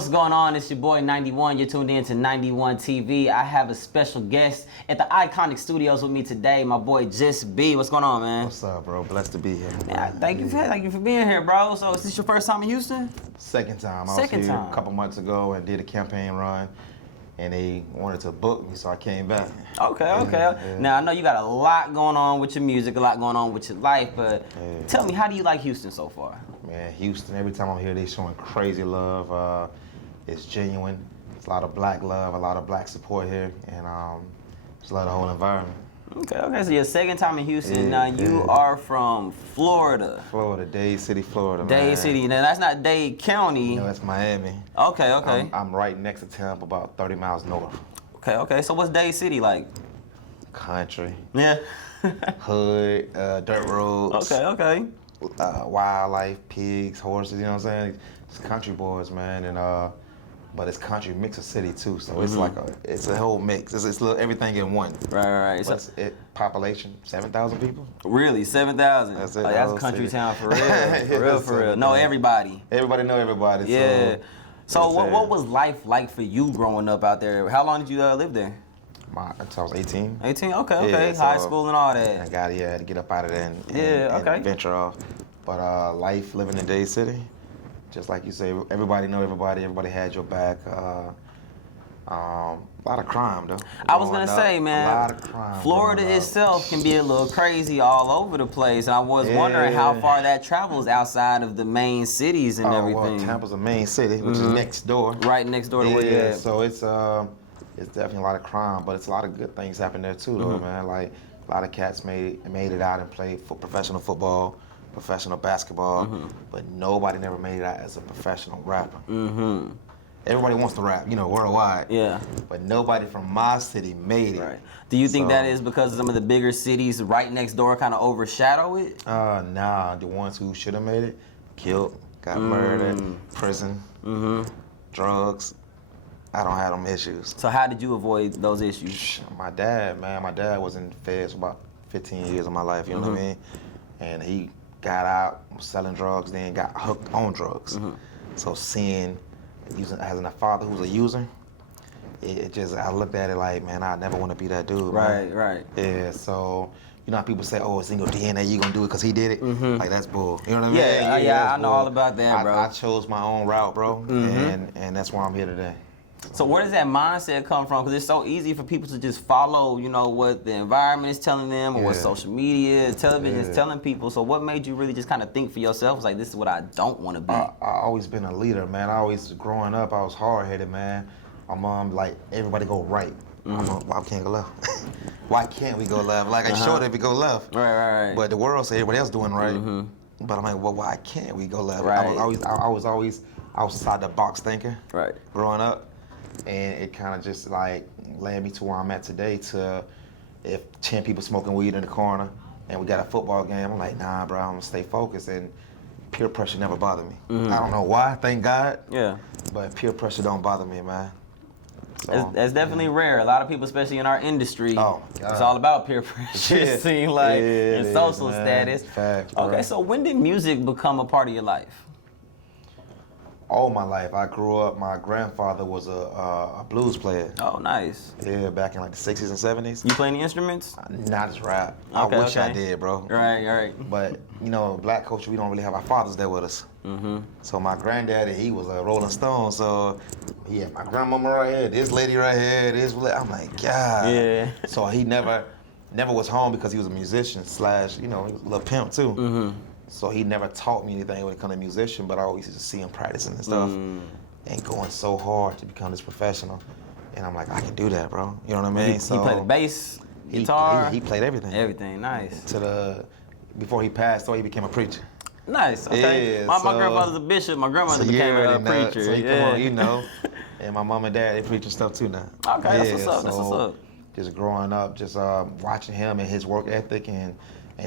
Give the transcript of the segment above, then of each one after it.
what's going on? It's your boy 91. You're tuned in to 91 TV. I have a special guest at the Iconic Studios with me today, my boy Jes B. What's going on, man? What's up, bro? Blessed to be here. Yeah, thank you for being here, bro. So is this your first time in Houston? Second time. I was here a couple months ago and did a campaign run, and they wanted to book me, so I came back. Okay. Yeah. Now, I know you got a lot going on with your music, a lot going on with your life, but tell me, how do you like Houston so far? Man, Houston, every time I'm here, they showing crazy love. It's genuine. It's a lot of black love, a lot of black support here, and just love the whole environment. Okay, so your second time in Houston. Now, you are from Florida. Florida, Dade City, Florida, Dade City. Now, that's not Dade County. No, that's Miami. Okay. I'm right next to Tampa, about 30 miles north. Okay. So what's Dade City like? Country. Yeah. Hood, dirt roads. Okay. Wildlife, pigs, horses, you know what I'm saying? It's country boys, man, and but it's country mix of city too, so it's like it's a whole mix. It's everything in one. Right. So population 7,000 people. Really, 7,000? That's it. That's a country town for real. For real. No, everybody. Everybody know everybody. Yeah. So what was life like for you growing up out there? How long did you live there? Until I was 18. 18? Okay. Yeah, High school and all that. I had to get up out of there and venture off. But life living in Dade City, just like you say, everybody know everybody. Everybody had your back. A lot of crime, though. I was gonna say, man, a lot of crime. Florida itself can be a little crazy all over the place. I was wondering how far that travels outside of the main cities and everything. Well, Tampa's a main city, which is next door. Right next door to where you're at. So it's definitely a lot of crime, but it's a lot of good things happen there too, though, man. Like a lot of cats made it out and played for professional football, professional basketball, but nobody never made it out as a professional rapper. Everybody wants to rap, worldwide. Yeah. But nobody from my city made it. Right. Do you think that is because some of the bigger cities right next door kind of overshadow it? Nah, the ones who should have made it, killed, got murdered, prison, drugs. I don't have them issues. So how did you avoid those issues? My dad was in the feds for about 15 years of my life, you know what I mean? And he got out selling drugs, then got hooked on drugs. So having a father who's a user, I looked at it like, man, I never want to be that dude. Right. Yeah, so you know how people say, oh, it's in your DNA, you gonna do it because he did it? Like, that's bull. You know what I mean? Yeah, I know all about that, bro. I chose my own route, bro, and that's why I'm here today. So where does that mindset come from? Because it's so easy for people to just follow, what the environment is telling them or what social media, television is telling people. So what made you really just kind of think for yourself, like, this is what I don't want to be? I always been a leader, man. Growing up, I was hard-headed, man. My mom, like, everybody go right. Why can't go left? Why can't we go left? Like, it's short if we go left. Right. But the world say everybody else doing right. But I'm like, well, why can't we go left? Right. I was always outside the box thinking. Right. Growing up. And it kind of just like led me to where I'm at today. To if 10 people smoking weed in the corner and we got a football game, I'm like, nah, bro, I'm gonna stay focused. And peer pressure never bothered me. I don't know why, thank God. Yeah. But peer pressure don't bother me, man. So, that's definitely rare. A lot of people, especially in our industry, it's all about peer pressure. It seems like and social status. Fact, okay, so when did music become a part of your life? All my life. I grew up, my grandfather was a blues player. Oh, nice. Yeah, back in like the 60s and 70s. You play any instruments? Not just rap. I wish I did, bro. Right. But, black culture, we don't really have our fathers there with us. So my granddaddy, he was a Rolling Stone, so he had my grandmama right here, this lady right here, I'm like, God. Yeah. So he never was home because he was a musician / he was a little pimp too. So he never taught me anything when it comes to musician, but I always used to see him practicing and stuff and going so hard to become this professional. And I'm like, I can do that, bro. You know what I mean? He played the bass, guitar? He played everything. Everything, nice. Before he passed away, he became a preacher. Nice, okay. Yeah, my grandfather's a bishop, my grandmother became a preacher. So come on, And my mom and dad, they preaching stuff too now. Okay, that's what's up. Just growing up, just watching him and his work ethic and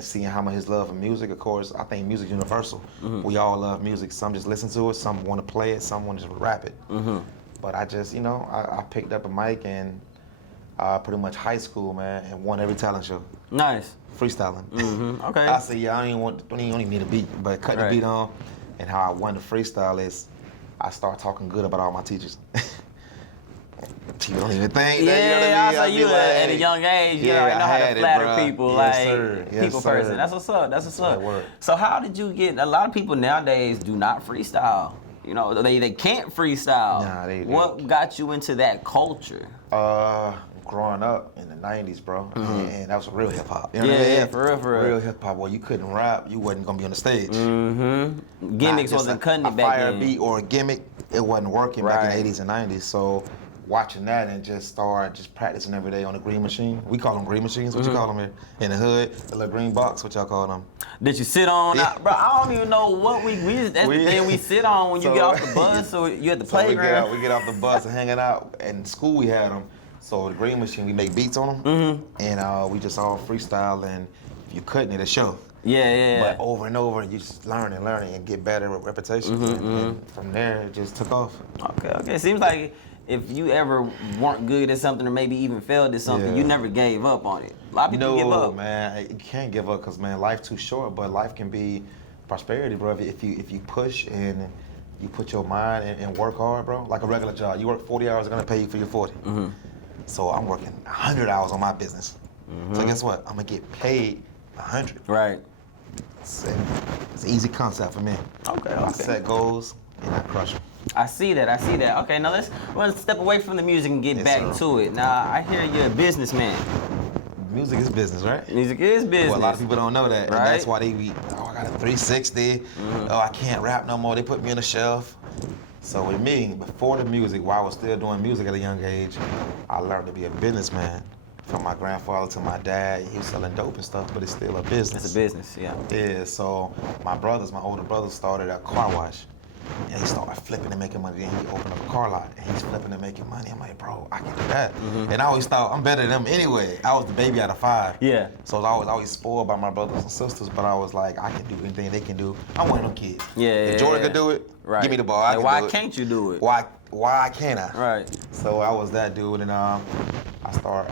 seeing how much his love for music. Of course, I think music's universal. We all love music. Some just listen to it, some want to play it, some want to just rap it. But I just, I picked up a mic and pretty much high school, man, and won every talent show. Nice. Freestyling. Okay. I said, I don't even need a beat, but cut the beat on. And how I won the freestyle is I start talking good about all my teachers. People don't even think Yeah, that, you know what I mean? also you at a young age, you already know how to flatter people, yes, like sir. Yes, people sir. person. That's what's up. That's what's up. Work. So how did you get? A lot of people nowadays do not freestyle. You know, they can't freestyle. Nah, What got you into that culture? Growing up in the 90s, bro, and that was real hip hop. You know Yeah, what I mean? yeah, for real. Real hip hop. Well, you couldn't rap, you wasn't gonna be on the stage. Gimmicks wasn't cutting it back then. A fire then. beat or a gimmick, it wasn't working back in the 80s and 90s. So watching that and just start just practicing every day on the green machine. We call them green machines. What you call them here? In the hood, the little green box. What y'all call them? Did you sit on? Yeah. Bro, I don't even know what that's the thing we sit on when you get off the bus or you at the playground. We get off the bus and hanging out. In school we had them. So the green machine, we make beats on them, and we just all freestyle. And if you couldn't, it'll show. Yeah. But over and over, you just learn and get better with repetition. And from there, it just took off. Okay. Seems like if you ever weren't good at something or maybe even failed at something, you never gave up on it. A lot of people give up. No, man, you can't give up because, man, life's too short, but life can be prosperity, bro. If you push and you put your mind and work hard, bro, like a regular job. You work 40 hours, they're going to pay you for your 40. So I'm working 100 hours on my business. So guess what? I'm going to get paid 100. Right. It's an easy concept for me. Okay. I set goals and I crush them. I see that. Okay, now let's step away from the music and get back to it. Now, I hear you're a businessman. Music is business, right? Music is business. Well, a lot of people don't know that. Right? And that's why they be, I got a 360. Oh, I can't rap no more. They put me on the shelf. So with me, before the music, while I was still doing music at a young age, I learned to be a businessman. From my grandfather to my dad, he was selling dope and stuff, but it's still a business. It's a business, yeah. Yeah, so my older brothers started a car wash. And he started flipping and making money. Then he opened up a car lot and he's flipping and making money. I'm like, bro, I can do that. And I always thought I'm better than them anyway. I was the baby out of 5. Yeah. So I was always spoiled by my brothers and sisters, but I was like, I can do anything they can do. I'm one of them kids. Yeah. If Jordan could do it, give me the ball. I can why do it. Can't you do it? Why can't I? Right. So I was that dude, and I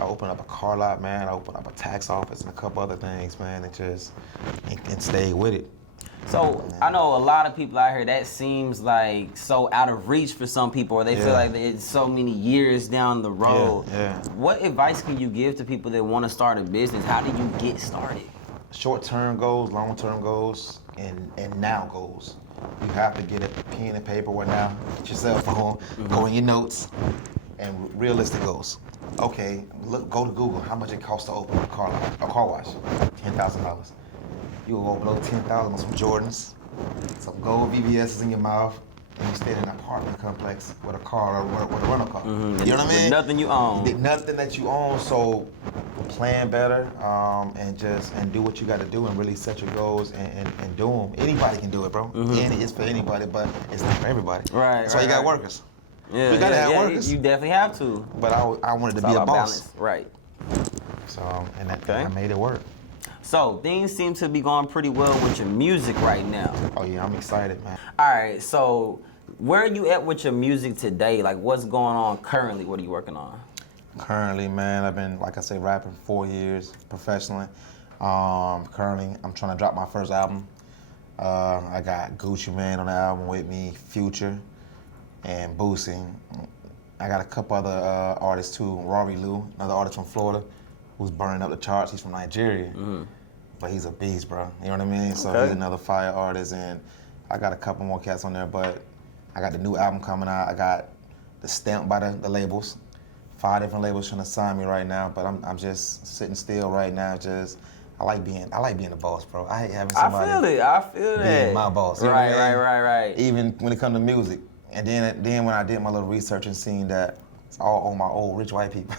opened up a car lot, man. I opened up a tax office and a couple other things, man, and stayed with it. So I know a lot of people out here that seems like so out of reach for some people, or they feel like it's so many years down the road. Yeah. What advice can you give to people that want to start a business? How do you get started? Short-term goals, long-term goals, and now goals. You have to get a pen and paper right now, get your cell phone, go in your notes, and realistic goals. Okay, go to Google, how much it costs to open a car wash? $10,000. You will go below 10,000 on some Jordans, some gold VVS's in your mouth, and you stay in an apartment complex with a car or with a rental car. You know what I mean? With nothing you own. Nothing that you own, so plan better and do what you got to do and really set your goals and do them. Anybody can do it, bro. It's for anybody, but it's not for everybody. Right. That's why you got workers. Yeah, you gotta have workers. You definitely have to. But I wanted to It's be all a about boss. balance. Right. So, I made it work. So things seem to be going pretty well with your music right now. Oh yeah, I'm excited, man. All right, so where are you at with your music today? Like what's going on currently? What are you working on? Currently, man, I've been, like I say, rapping 4 years professionally. Currently, I'm trying to drop my first album. I got Gucci Mane on the album with me, Future, and Boosie. I got a couple other artists too, Rory Lou, another artist from Florida, who's burning up the charts. He's from Nigeria, but he's a beast, bro. You know what I mean? So he's another fire artist, and I got a couple more cats on there, but I got the new album coming out. I got the stamp by the labels. 5 different labels trying to sign me right now, but I'm just sitting still right now. I like being the boss, bro. I hate having somebody I feel that. being my boss. You know Right, what I mean? right. Even when it comes to music. And then when I did my little research and seen that it's all on my old rich white people.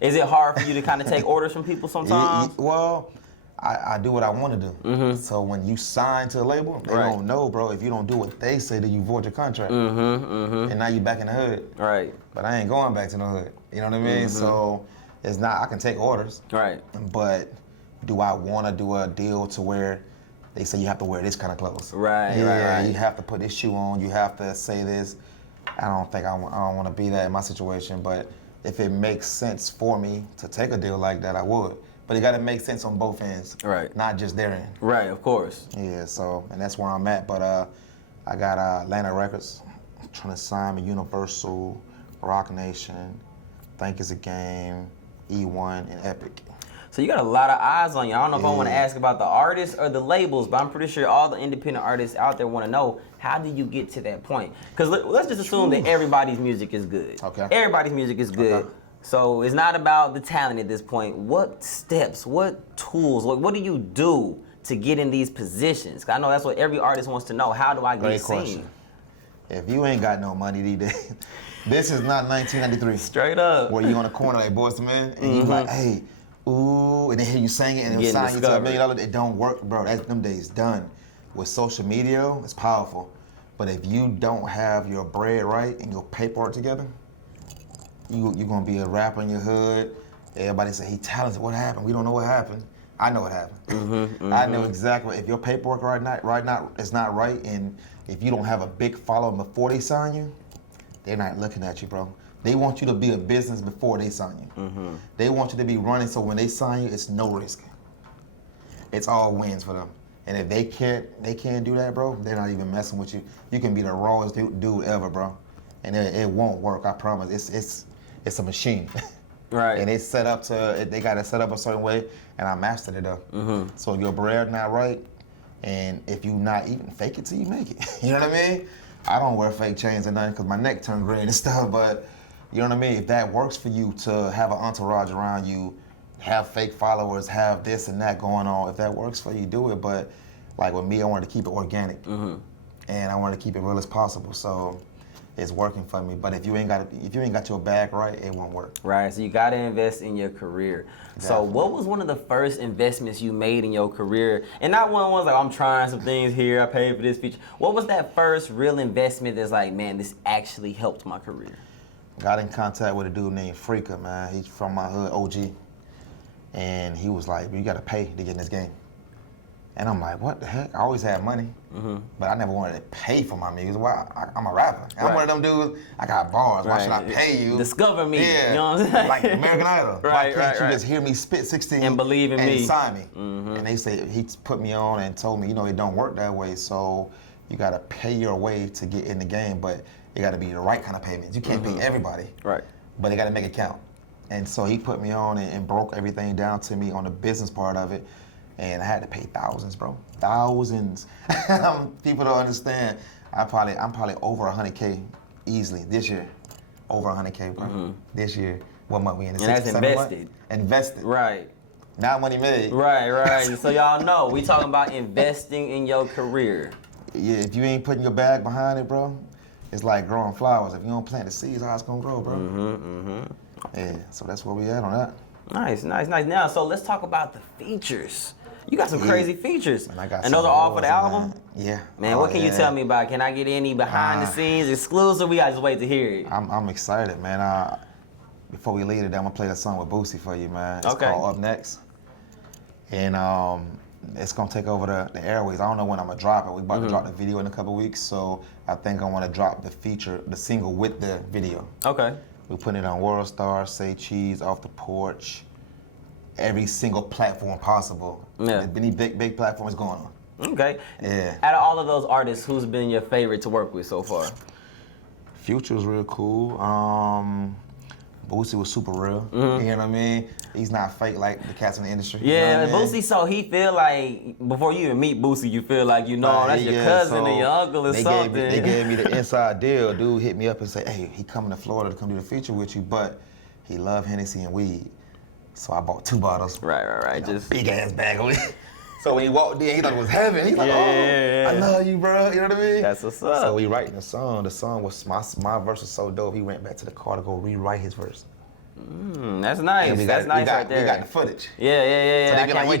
Is it hard for you to kind of take orders from people sometimes? Well, I do what I want to do. So when you sign to a label, they don't know, bro. If you don't do what they say, then you void your contract. And now you back in the hood. Right. But I ain't going back to the hood. You know what I mean? So it's not, I can take orders. Right. But do I want to do a deal to where they say you have to wear this kind of clothes? Right, yeah, right. You have to put this shoe on. You have to say this. I don't want to be that in my situation. But if it makes sense for me to take a deal like that, I would. But it got to make sense on both ends. Right. Not just their end. Right, of course. Yeah, so, and that's where I'm at. But I got Atlanta Records trying to sign with Universal, Rock Nation, Think It's a Game, E1, and Epic. So you got a lot of eyes on you. I don't know if I want to ask about the artists or the labels, but I'm pretty sure all the independent artists out there want to know, how do you get to that point? Because let's just assume that everybody's music is good. Okay. Everybody's music is good. Okay. So it's not about the talent at this point. What steps, what tools, what do you do to get in these positions? 'Cause I know that's what every artist wants to know. How do I get seen? Question. If you ain't got no money these days, this is not 1993. Straight up. Where you on the corner like Boyz II Men, and you like, hey, ooh, and they hear you sing it, and they'll sign you to $1 million. It don't work, bro. That's them days done. With social media, it's powerful. But if you don't have your bread right and your paperwork together, you're gonna be a rapper in your hood. Everybody say he talented. What happened? We don't know what happened. I know what happened. I know exactly. If your paperwork right now is not right, and if you don't have a big following before they sign you, they're not looking at you, bro. They want you to be a business before they sign you. They want you to be running, so when they sign you, it's no risk. It's all wins for them. And if they can't do that, bro, they're not even messing with you. You can be the rawest dude ever, bro, and it won't work. I promise. It's a machine. Right. And it's set up they got it set up a certain way, and I mastered it though. So if your bread not right, and if you not even fake it till you make it. You know what I mean? I don't wear fake chains or nothing because my neck turned gray and stuff, but you know what I mean? If that works for you to have an entourage around you, have fake followers, have this and that going on, if that works for you, do it. But like with me, I wanted to keep it organic. And I wanted to keep it real as possible. So it's working for me. But if you ain't got your bag right, it won't work. Right, so you gotta invest in your career. Exactly. So what was one of the first investments you made in your career? And not one was like, I'm trying some things here, I paid for this feature. What was that first real investment that's like, man, this actually helped my career? Got in contact with a dude named Freaka, man. He's from my hood, OG. And he was like, you gotta pay to get in this game. And I'm like, what the heck? I always had money, but I never wanted to pay for my music. Why? I'm a rapper. I'm one of them dudes, I got bars. Why should I pay you? Discover me. Yeah. You know what I'm saying? Like American Idol. Why can't you just hear me spit 16 and believe in me and sign me? And they say, he put me on and told me, it don't work that way. So you gotta pay your way to get in the game, but it gotta be the right kind of payments. You can't pay everybody. Right. But they gotta make it count. And so he put me on and broke everything down to me on the business part of it. And I had to pay thousands, bro. Thousands. People don't understand. I'm probably over 100K easily this year. Over 100K, bro. This year. What month we in? And that's invested. Invested. Right. Not money made. Right. So y'all know, we talking about investing in your career. Yeah, if you ain't putting your bag behind it, bro, it's like growing flowers. If you don't plant the seeds, how it's gonna grow, bro? Yeah, so that's where we at on that. Nice. Now, so let's talk about the features. You got some crazy features. Man, I got and those are all for the album? Man. Yeah. Man, what can you tell me about? Can I get any behind the scenes exclusive? We gotta just wait to hear it. I'm excited, man. Before we leave today, I'm gonna play that song with Boosie for you, man. It's called Up Next. And it's gonna take over the airways. I don't know when I'm gonna drop it. We about to drop the video in a couple weeks, so I think I wanna drop the single with the video. Okay. We're putting it on World Star, Say Cheese, Off the Porch, every single platform possible. Yeah. Any big platforms going on. Okay. Yeah. Out of all of those artists, who's been your favorite to work with so far? Future's real cool. Boosie was super real. You know what I mean? He's not fake like the cats in the industry. Yeah, you know Boosie, so he feel like, before you even meet Boosie, you feel like that's your cousin or your uncle or something. They gave me the inside deal. Dude hit me up and say, hey, he coming to Florida to come do the feature with you, but he love Hennessy and weed. So I bought 2 bottles. Right. Just big ass bag of weed. So when he walked in, he thought it was heaven. He's like, I love you, bro. You know what I mean? That's what's up. So we writing the song. The song was, my verse was so dope, he went back to the car to go rewrite his verse. That's nice. That's nice right there. We got the footage. Yeah. So they be like,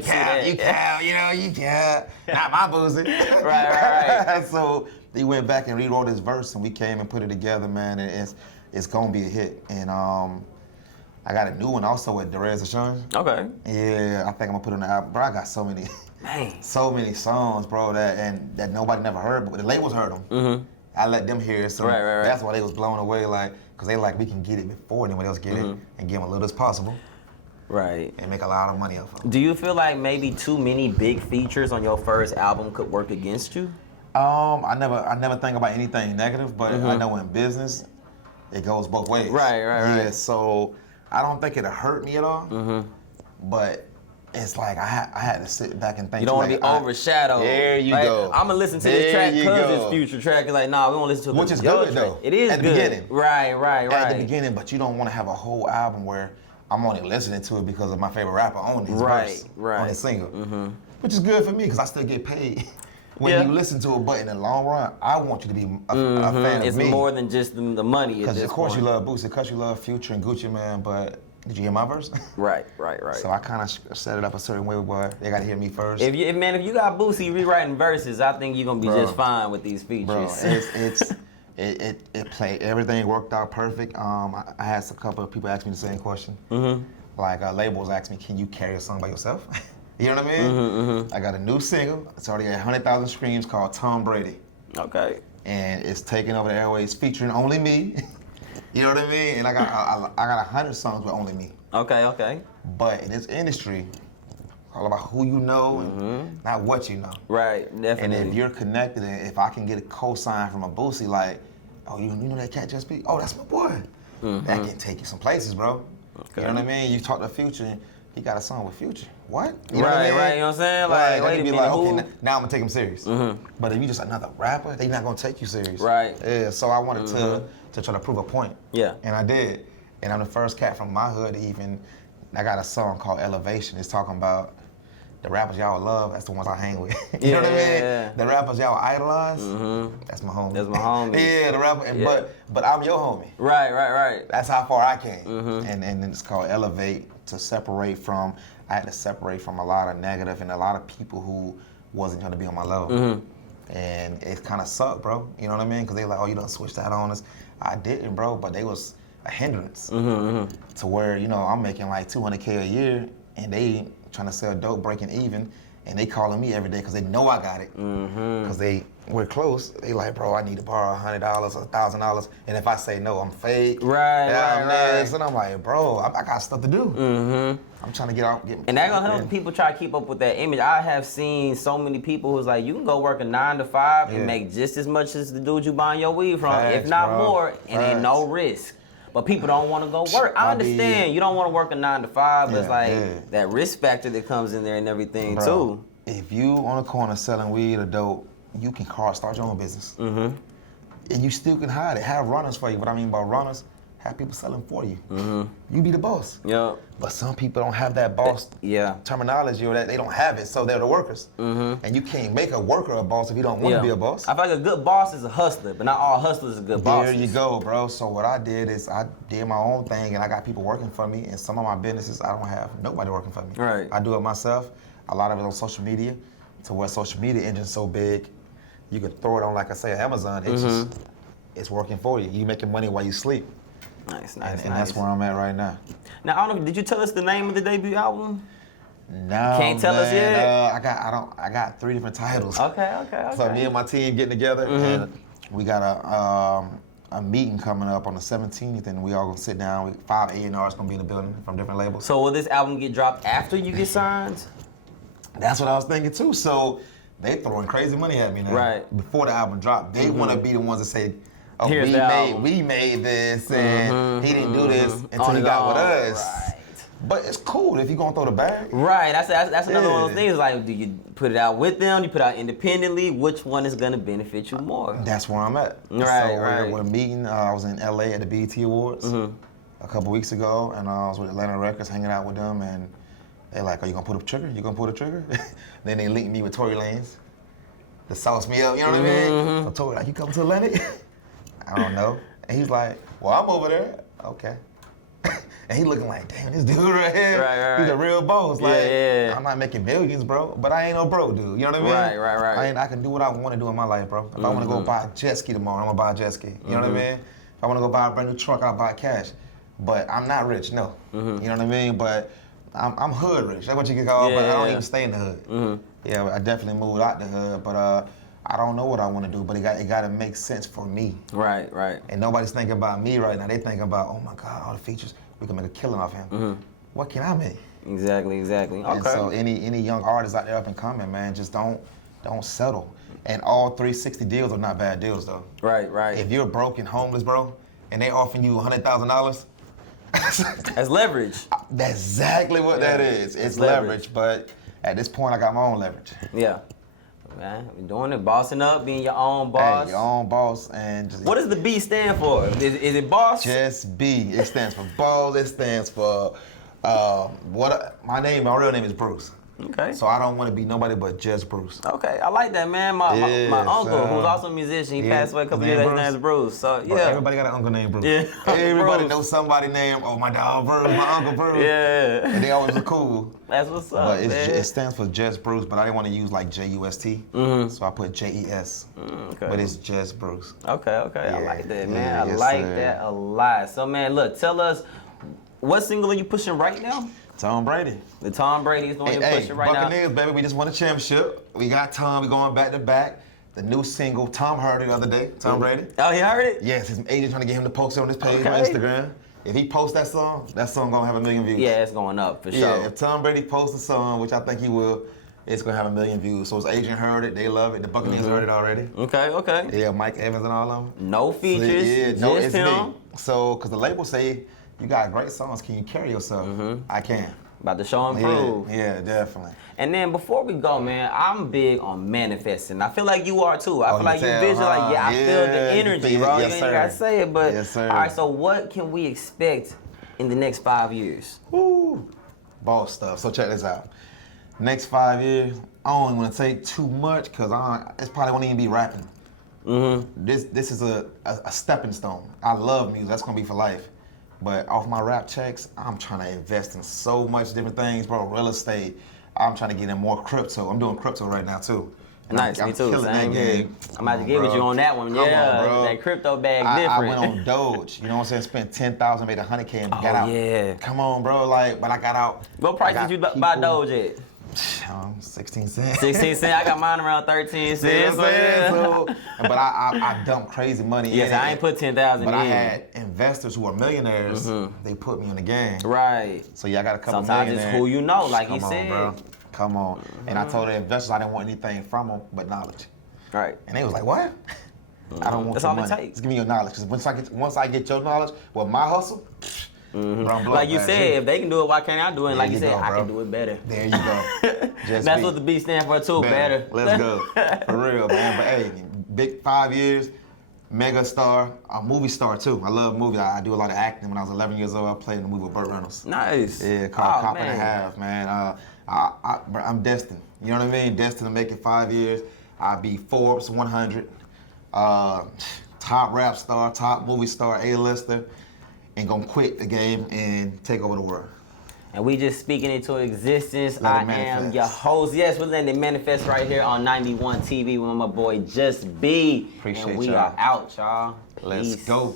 you can't. Not my Boosie. right. So he went back and rewrote his verse, and we came and put it together, man, and it's gonna be a hit. And I got a new one also with Derez Ashange. Okay. Yeah, I think I'm gonna put it on the album. Bro, I got so many songs, bro, that nobody never heard, but the labels heard them. I let them hear it, so that's why they was blown away, because they like, we can get it before anybody else get it, and give them a little as possible. Right. And make a lot of money off of it. Do you feel like maybe too many big features on your first album could work against you? I never think about anything negative, but I know in business, it goes both ways. Right. Yeah, so I don't think it'll hurt me at all, but it's like I had to sit back and think. You don't want to be overshadowed. There you go. I'm gonna listen to this track because it's Future track. It's like, nah, we won't listen to it. Which is good though. It is at the good. beginning. Right. At the beginning, but you don't want to have a whole album where I'm only listening to it because of my favorite rapper on his verse, on his single, which is good for me because I still get paid when you listen to it. But in the long run, I want you to be a fan of me. It's more than just the money. Because of course you love Boosie, because you love Future and Gucci Mane, but did you hear my verse? Right. So I kind of set it up a certain way where they got to hear me first. If you got Boosie rewriting verses, I think you're gonna be just fine with these features. Bro, it played, everything worked out perfect. I had a couple of people ask me the same question. Like labels asked me, can you carry a song by yourself? You know what I mean? I got a new single. It's already at 100,000 streams called Tom Brady. Okay. And it's taking over the airways featuring only me. You know what I mean? And I got 100 songs with only me. Okay. But in this industry, all about who you know and not what you know. Right, definitely. And if you're connected, and if I can get a cosign from a Boosie, like, oh, you know that cat Jes B? Oh, that's my boy. That can take you some places, bro. Okay. You know what I mean? You talk to Future, he got a song with Future. What? You know what I mean? Right, you know what I'm saying? Like wait a minute, like, okay, now I'm gonna take him serious. But if you just another rapper, they not gonna take you serious. Right. Yeah, so I wanted to try to prove a point. Yeah. And I did. And I'm the first cat from my hood to even, I got a song called Elevation. It's talking about the rappers y'all love, that's the ones I hang with. You know what I mean? Yeah. The rappers y'all idolize, that's my homie. That's my homie. Yeah, the rapper, but I'm your homie. Right. That's how far I came. And it's called Elevate, to separate from, I had to separate from a lot of negative and a lot of people who wasn't gonna be on my level. And it kind of sucked, bro. You know what I mean? Because they like, oh, you done switched that on us. I didn't, bro, but they was a hindrance to where, you know, I'm making like $200K a year and they trying to sell dope, breaking even, and they calling me every day because they know I got it. Because we're close. They like, bro, I need to borrow $100 or $1,000, and if I say no, I'm fake. Right. And I'm like, bro, I got stuff to do. I'm trying to get out. And that gonna help people try to keep up with that image. I have seen so many people who's like, you can go work a 9 to 5 and make just as much as the dude you buying your weed from, if not more, and ain't no risk. But people don't want to go work. I understand you don't want to work a 9 to 5, but it's like that risk factor that comes in there and everything too. If you on a corner selling weed or dope, you can start your own business. And you still can hide it. Have runners for you. What I mean by runners, have people selling for you. You be the boss. Yep. But some people don't have that boss terminology, or that they don't have it, so they're the workers. And you can't make a worker a boss if you don't want to be a boss. I feel like a good boss is a hustler, but not all hustlers are good bosses. There you go, bro. So what I did is I did my own thing, and I got people working for me. And some of my businesses, I don't have nobody working for me. Right. I do it myself. A lot of it on social media. To where social media engine's so big, you can throw it on, like I say, Amazon. It's just, it's working for you. You making money while you sleep. Nice. And that's where I'm at right now. Now, I don't know, did you tell us the name of the debut album? No, Can't tell us yet? I got 3 different titles. Okay. So me and my team getting together, and we got a meeting coming up on the 17th, and we all gonna sit down. 5 A&Rs gonna be in the building from different labels. So will this album get dropped after you get signed? That's what I was thinking too. So they throwing crazy money at me now. Right. Before the album dropped, they want to be the ones that say, oh, we made this, and he didn't do this until he got with us. Right. But it's cool if you're gonna throw the bag. Right, that's another one of those things. Like, do you put it out with them? You put it out independently? Which one is gonna benefit you more? That's where I'm at. Right. We're meeting. I was in LA at the BET Awards a couple weeks ago, and I was with Atlanta Records, hanging out with them, and they're like, "Are you gonna pull the trigger? You gonna pull the trigger?" Then they linked me with Tory Lanez to sauce me up. You know what I mean? So Tory like, "You coming to Atlanta?" I don't know. And he's like, "Well, I'm over there." Okay. And he looking like, damn, this dude right here, he's a real boss. Like, I'm not making millions, bro, but I ain't no broke dude. You know what I mean? Right. I can do what I want to do in my life, bro. If I want to go buy a jet ski tomorrow, I'm gonna buy a jet ski. You know what I mean? If I want to go buy a brand new truck, I'll buy cash. But I'm not rich, no. You know what I mean? But I'm hood rich. That's what you can call it, but I don't even stay in the hood. Yeah, I definitely moved out the hood, but I don't know what I want to do, but it got to make sense for me. Right. And nobody's thinking about me right now. They thinking about, oh my God, all the features. We can make a killing off him. What can I make? Exactly. Okay. And so any young artists out there up and coming, man, just don't settle. And all 360 deals are not bad deals, though. Right, right. If you're broke and homeless, bro, and they offering you $100,000, that's leverage. That's exactly what that is. It's leverage. But at this point, I got my own leverage. Yeah. Man, we're doing it, bossing up, being your own boss. Hey, your own boss. And just, what does the B stand for? Is it boss? Jes B. It stands for balls. It stands for my real name is Bruce. Okay. So I don't want to be nobody but Jes Bruce. Okay, I like that, man. My uncle, who's also a musician, he passed away a couple years ago. His name is Bruce. So yeah. Bro, everybody got an uncle named Bruce. Yeah. Everybody knows somebody named, oh, my dog Bruce, my uncle Bruce. Yeah. And they always look cool. That's what's up, but man. It stands for Jes Bruce, but I didn't want to use like J-U-S-T. So I put J-E-S. Okay. But it's Jes Bruce. Okay. Yeah. I like that, man. I like that a lot. So, man, look, tell us, what single are you pushing right now? Tom Brady. The Tom Brady is the one you're pushing right now. Buccaneers, baby, we just won a championship. We got Tom, we going back to back. The new single, Tom heard it the other day, Tom Brady. Oh, he heard it? Yes, his agent trying to get him to post it on his page on Instagram. If he posts that song gonna have 1 million views. Yeah, it's going up for sure. Yeah, if Tom Brady posts a song, which I think he will, it's gonna have 1 million views. So his agent heard it, they love it. The Buccaneers heard it already. Okay. Yeah, Mike Evans and all of them. No features, no, just it's him. me. So, cause the label say, you got great songs, can you carry yourself? I can. About to show and prove. Yeah, definitely. And then before we go, man, I'm big on manifesting. I feel like you are too. I feel like you visualize, I feel the energy, bro. You ain't gotta say it, but all right, so what can we expect in the next 5 years? Woo, boss stuff. So check this out. Next 5 years, I don't even want to take too much because it's probably won't even be rapping. This is a stepping stone. I love music. That's gonna be for life. But off my rap checks, I'm trying to invest in so much different things, bro. Real estate. I'm trying to get in more crypto. I'm doing crypto right now too. And nice, me too. Same here. I'm about to get with you on that one. Come on, bro. That crypto bag different. I went on Doge. You know what I'm saying? Spent $10,000, made $100K, and got out. Yeah. Come on, bro. Like, but I got out. What price did you buy Doge at? 16 cents. 16 cents. I got mine around 13 cents. But I dumped crazy money in. Yes, I ain't put 10,000 in. But I had investors who are millionaires. They put me in the game. Right. So yeah, I got a couple Sometimes millionaires. it's who you know, like he Come on, said. Bro. Come on. And I told the investors I didn't want anything from them but knowledge. Right. And they was like, what? I don't want That's your all money. it takes. Just give me your knowledge. Because once I get your knowledge, my hustle, bro, like you said, if they can do it, why can't I do it? And like you said, I can do it better. There you go. That's what the B stands for too, better. Let's go. For real, man. But hey, big 5 years, mega star, a movie star too. I love movies. I do a lot of acting. When I was 11 years old, I played in a movie with Burt Reynolds. Nice. Yeah, called Cop and a Half, man. I'm destined. You know what I mean? Destined to make it 5 years. I'll be Forbes 100, top rap star, top movie star, A-lister, and gonna quit the game and take over the world. And we just speaking into existence. Let I am your host. Yes, we're letting it manifest right here on 91 TV with my boy Jes B. Appreciate and we y'all. are out, y'all. Peace. Let's go.